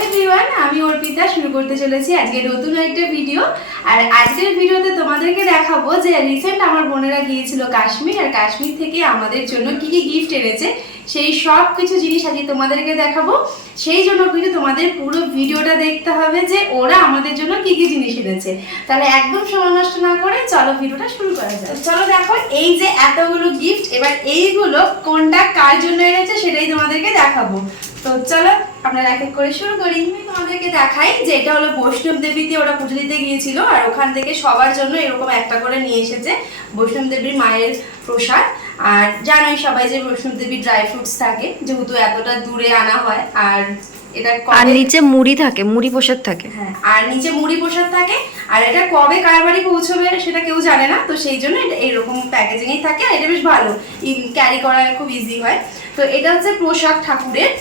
Everyone আমি অর্পিতা, শুরু করতে চলেছি আজকে নতুন একটা ভিডিও আর আজকের ভিডিওতে তোমাদেরকে দেখাবো যে রিসেন্ট আমার বোনেরা গিয়েছিল কাশ্মীর, আর কাশ্মীর থেকে আমাদের জন্য কি কি গিফট এনেছে, সেই সব কিছু জিনিস আজকে তোমাদেরকে দেখাবো। সেই জন্য কিন্তু তোমাদের পুরো ভিডিওটা দেখতে হবে যে ওরা আমাদের জন্য কি কি জিনিস এনেছে। তাহলে একদম সময় নষ্ট না করে চলো ভিডিওটা শুরু করা যাক। চলো দেখো, এই যে এতগুলো গিফট এবার এইগুলো কোনটা কার জন্য এনেছে সেটাই তোমাদেরকে দেখাবো। তো চলো আমরা এক এক করে শুরু করি। আমি তোমাদেরকে দেখাই যে এটা হলো বৈষ্ণব দেবীতে ওরা পুজো দিতে গিয়েছিল আর ওখান থেকে সবার জন্য এরকম একটা করে নিয়ে এসেছে বৈষ্ণব দেবীর মায়ের প্রসাদ। আর জানোই সবাই যে বৈষ্ণব দেবীর ড্রাই ফ্রুটস থাকে যেহেতু এতটা দূরে আনা হয় আর এটা আর নিচে মুড়ি থাকে মুড়ি প্রসাদ থাকে। হ্যাঁ আর নিচে মুড়ি প্রসাদ থাকে আর এটা কবে কার বাড়ি পৌঁছবে সেটা কেউ জানে না তো সেই জন্য এটা এইরকম প্যাকেজিংই থাকে আর এটা বেশ ভালো। ক্যারি করা খুব ইজি হয়। তো এটা হচ্ছে প্রসাদ ঠাকুরের।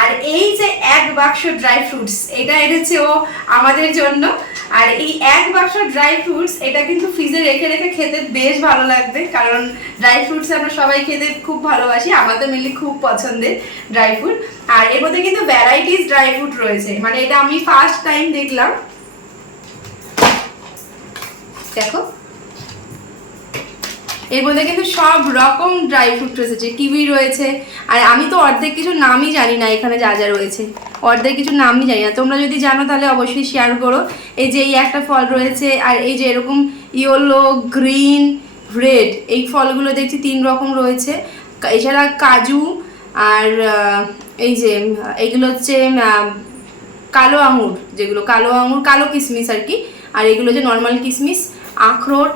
আর এই যে এক বাক্স ড্রাই ফ্রুটস এটা এনেছে ও আমাদের জন্য। আর এই এক বাক্স ড্রাই ফ্রুটস এটা কিন্তু ফ্রিজে রেখে রেখে খেতে বেশ ভালো লাগবে, কারণ ড্রাই ফ্রুটস আমরা সবাই খেতে খুব ভালোবাসি, আমাদের মেনলি খুব পছন্দের ড্রাই ফ্রুট আর এর মধ্যে কিন্তু ভ্যারাইটিস ড্রাই ফ্রুট রয়েছে মানে এটা আমি ফার্স্ট টাইম দেখলাম। দেখো। এর মধ্যে কিন্তু সব রকম ড্রাই ফ্রুট রয়েছে কিউই রয়েছে। আর আমি তো অর্ধেক কিছু নামই জানি না এখানে যা যা রয়েছে। অর্ধেক কিছু নামই জানি না। তোমরা যদি জানো তাহলে অবশ্যই শেয়ার করো। এই যে এই একটা ফল রয়েছে, আর এই যে এরকম ইয়েলো গ্রিন রেড এই ফলগুলো দেখছি তিন রকম রয়েছে। এছাড়া কাজু, আর এই যে এইগুলো হচ্ছে কালো আঙুর, যেগুলো কালো আঙুর, কালো কিশমিশ আর কি। আর এগুলো যে নর্মাল কিশমিশ আখরোট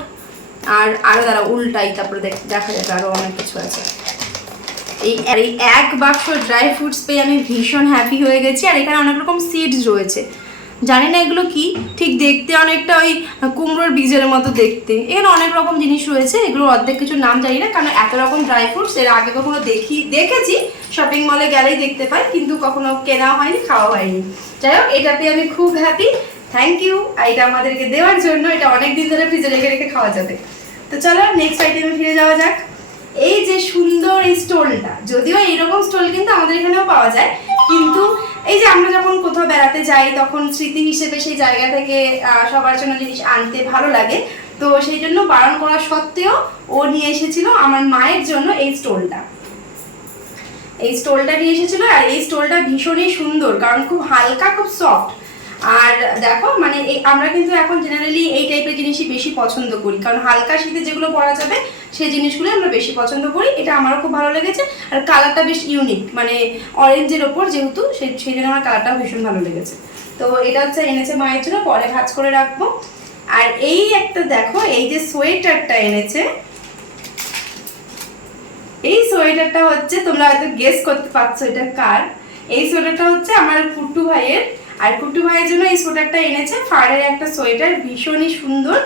আর আরও দ্বারা উল্টাই, তারপরে দেখ- যাবে আরও অনেক কিছু আছে। এই, আর এই এক বাক্স ড্রাই ফ্রুটস পেয়ে আমি ভীষণ হ্যাপি হয়ে গেছি, আর এখানে অনেক রকম সিডস রয়েছে। জানি না এগুলো কি, ঠিক দেখতে অনেকটা ওই কুমড়োর বীজের মতো দেখতে। এখানে অনেক রকম জিনিস রয়েছে, এগুলো অর্ধেক কিছু নাম জানি না, কারণ এত রকম ড্রাই ফ্রুটস এর আগে কখনো দেখি, দেখেছি শপিং মলে গেলেই দেখতে পাই, কিন্তু কখনো কেনা হয়নি খাওয়া হয়নি। যাই হোক এটাতে আমি খুব হ্যাপি থ্যাংক ইউ এটা আমাদেরকে দেওয়ার জন্য এটা অনেক দিন ধরে ফ্রিজে রেখে রেখে খাওয়া যাবে। তো চলো নেক্সট আইটেমে ফিরে যাওয়া যাক। এই যে সুন্দর এই স্টোলটা, যদিও এইরকম স্টোল কিন্তু আমাদের এখানেও পাওয়া যায়, কিন্তু এই যে আমরা যখন কোথাও বেড়াতে যাই, তখন স্মৃতি হিসেবে সেই জায়গা থেকে সবার জন্য জিনিস আনতে ভালো লাগে। তো সেই জন্য বারণ করা সত্ত্বেও ও নিয়ে এসেছিল আমার মায়ের জন্য এই স্টোলটা। এই স্টোলটা নিয়ে এসেছিল আর এই স্টোলটা ভীষণই সুন্দর, কারণ খুব হালকা, খুব সফট আর দেখো মানে আমরা কিন্তু এখন জেনারেলি এই টাইপের জিনিসই বেশি পছন্দ করি। কারণ হালকা শীতে যেগুলো পরা যাবে সেই জিনিসগুলো আমরা বেশি পছন্দ করি। এটা আমারও খুব ভালো লেগেছে। আর কালারটা বেশ ইউনিক মানে অরেঞ্জের ওপর যেহেতু সেই সেই জন্য আমার কালারটাও ভীষণ ভালো লেগেছে। তো এটা হচ্ছে এনেছে মায়ের জন্য, পরে ভাজ করে রাখব। আর এই একটা দেখো, এই যে সোয়েটারটা এনেছে, এই সোয়েটারটা হচ্ছে তোমরা হয়তো গেস করতে পারছ এটা কার। এই সোয়েটারটা হচ্ছে আমার কুট্টু ভাইয়ের আর কুট্টু ভাইয়ের জন্য এই সোয়েটারটা এনেছে। ফারের একটা সোয়েটার, ভীষণই সুন্দর।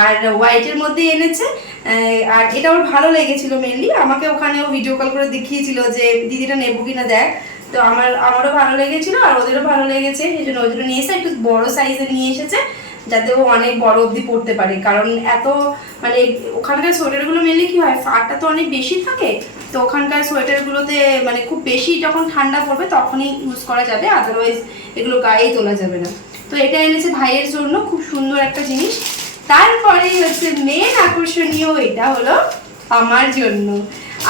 আর হোয়াইটের মধ্যে এনেছে। আর এটা ওর ভালো লেগেছিল মেনলি আমাকে ওখানেও ভিডিও কল করে দেখিয়েছিল যে, দিদিটা নেব কিনা দেখ। তো আমার, আমারও ভালো লেগেছিল আর ওদেরও ভালো লেগেছে। এই জন্য ওদেরও নিয়ে এসে একটু বড় সাইজের নিয়ে এসেছে, যাতে ও অনেক বড় অবধি পড়তে পারে। কারণ এত মানে ওখানকার সোয়েটারগুলো মেনলি কি হয়, ফারটা তো অনেক বেশি থাকে। তো ওখানকার সোয়েটারগুলোতে মানে খুব বেশি যখন ঠান্ডা পড়বে তখনই ইউজ করা যাবে আদারওয়াইজ এগুলো গায়েই তোলা যাবে না। তো এটা এনেছে ভাইয়ের জন্য, খুব সুন্দর একটা জিনিস। তারপরেই হচ্ছে মেন আকর্ষণীয় এটা হলো আমার জন্য।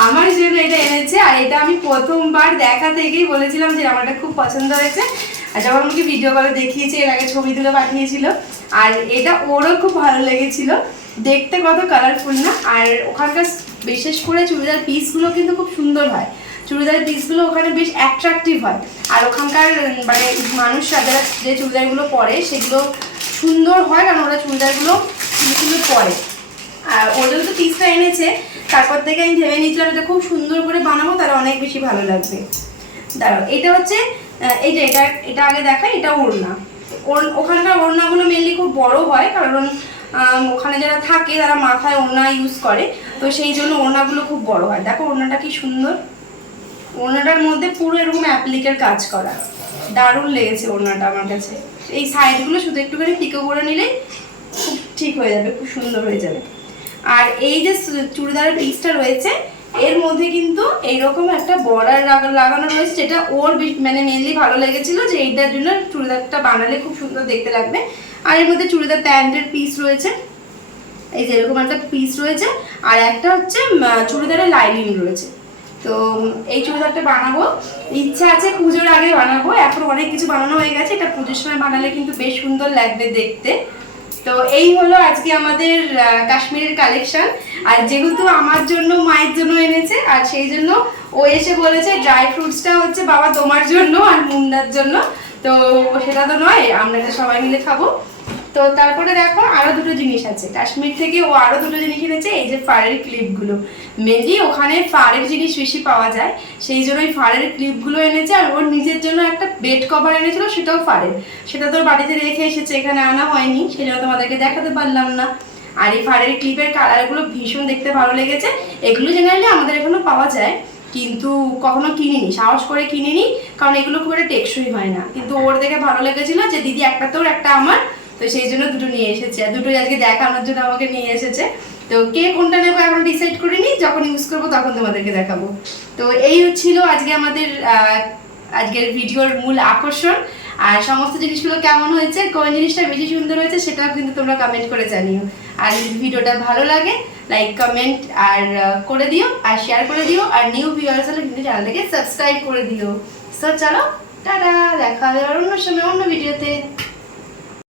আমার জন্য এটা এনেছে, আর এটা আমি প্রথমবার দেখা থেকেই বলেছিলাম যে আমারটা খুব পছন্দ হয়েছে। যখন আমাকে ভিডিও কলে দেখিয়েছে, এর আগে ছবি তুলে পাঠিয়েছিল। আর এটা ওরও খুব ভালো লেগেছিল। দেখতে কত কালারফুল না? আর ওখানকার বিশেষ করে চুড়িদার পিসগুলো কিন্তু খুব সুন্দর হয়। চুড়িদার পিসগুলো ওখানে বেশ অ্যাট্রাকটিভ হয়। আর ওখানকার মানে মানুষরা যারা যে চুড়িদারগুলো পরে, সেগুলো সুন্দর হয় কারণ ওরা চুড়িদারগুলো সুন্দর পরে। আর ও যেহেতু পিসটা এনেছে, তারপর থেকে আমি ভেবে নিয়েছিলাম এটা খুব সুন্দর করে বানাবো, তাহলে অনেক বেশি ভালো লাগবে। দাঁড়াও, এটা হচ্ছে এই যে এটা এটা আগে দেখাই, এটা ওড়না। ওখানকার ওড়নাগুলো মেনলি খুব বড় হয়, কারণ ওখানে যারা থাকে, তারা মাথায় ওড়না ইউজ করে, তো সেই জন্য ওড়নাগুলো খুব বড় হয়। দেখো ওড়নাটা কি সুন্দর। ওড়নাটার মধ্যে পুরো এরকম অ্যাপ্লিকের কাজ করা। দারুণ লেগেছে ওড়নাটা আমার কাছে। এই সাইডগুলো শুধু একটুখানি পিকো করে নিলেই খুব ঠিক হয়ে যাবে, খুব সুন্দর হয়ে যাবে। আর এই যে চুড়িদারের পিসটা রয়েছে এর মধ্যে কিন্তু এইরকম একটা বর্ডার লাগানো রয়েছে, যেটা ওর মানে মেনলি ভালো লেগেছিল যে এইটার জন্য চুড়িদারটা বানালে খুব সুন্দর দেখতে লাগবে। আর এর মধ্যে চুড়িদার প্যান্টের পিস রয়েছে। এই যে এরকম একটা পিস রয়েছে। আর একটা হচ্ছে চুড়িদারের লাইনিং রয়েছে। তো এই চুড়িদারটা বানাবো। ইচ্ছা আছে পুজোর আগে বানাবো। এখন অনেক কিছু বানানো হয়ে গেছে। এটা পুজোর সময় বানালে কিন্তু বেশ সুন্দর লাগবে দেখতে। তো এই হলো আজকে আমাদের কাশ্মীরের কালেকশন আর যেহেতু আমার জন্য মায়ের জন্য এনেছে, আর সেই জন্য ও এসে বলেছে ড্রাই ফ্রুটসটা হচ্ছে বাবা তোমার জন্য আর মুন্ডার জন্য। তো সেটা তো নয়, আমরা সবাই মিলে খাব। তো তারপরে দেখো আরও দুটো জিনিস আছে। কাশ্মীর থেকে ও আরও দুটো জিনিস এনেছে, এই যে ফারের ক্লিপগুলো। মেনলি ওখানে ফারের জিনিস বেশি পাওয়া যায়, সেই জন্য ওই ফারের ক্লিপগুলো এনেছে, আর ওর নিজের জন্য একটা বেড কভার এনেছিল, সেটাও ফারের। সেটা তোর বাড়িতে রেখে এসেছে, এখানে আনা হয়নি, সেই জন্য তোমাদেরকে দেখাতে পারলাম না। আর এই ফারের ক্লিপের কালারগুলো ভীষণ দেখতে ভালো লেগেছে, এগুলো জেনারেলি আমাদের এখনও পাওয়া যায়, কিন্তু কখনো কিনিনি, সাহস করে কিনিনি, কারণ এগুলো খুব একটা টেকসই হয় না। কিন্তু ওর দেখে ভালো লেগেছিল যে, দিদি একটা তোর একটা আমার তো সেই জন্য দুটো নিয়ে এসেছে। আর দুটোই আজকে দেখানোর জন্য আমাকে নিয়ে এসেছে। তো কে কোনটা নেব এখন ডিসাইড করিনি, যখন ইউজ করব তখন তোমাদেরকে দেখাবো। তো এই ছিল আজকে আমাদের আজকের ভিডিওর মূল আকর্ষণ। আর সমস্ত জিনিসগুলো কেমন হয়েছে, কোন জিনিসটা বেশি সুন্দর হয়েছে সেটাও কিন্তু তোমরা কমেন্ট করে জানিও। আর ভিডিওটা ভালো লাগে লাইক কমেন্ট আর করে দিও, আর শেয়ার করে দিও। আর নিউ ভিউয়ার্স হলে কিন্তু চ্যানেলটাকে সাবস্ক্রাইব করে দিও। সো চলো, টাটা, দেখা হবে অন্য সময়, অন্য ভিডিওতে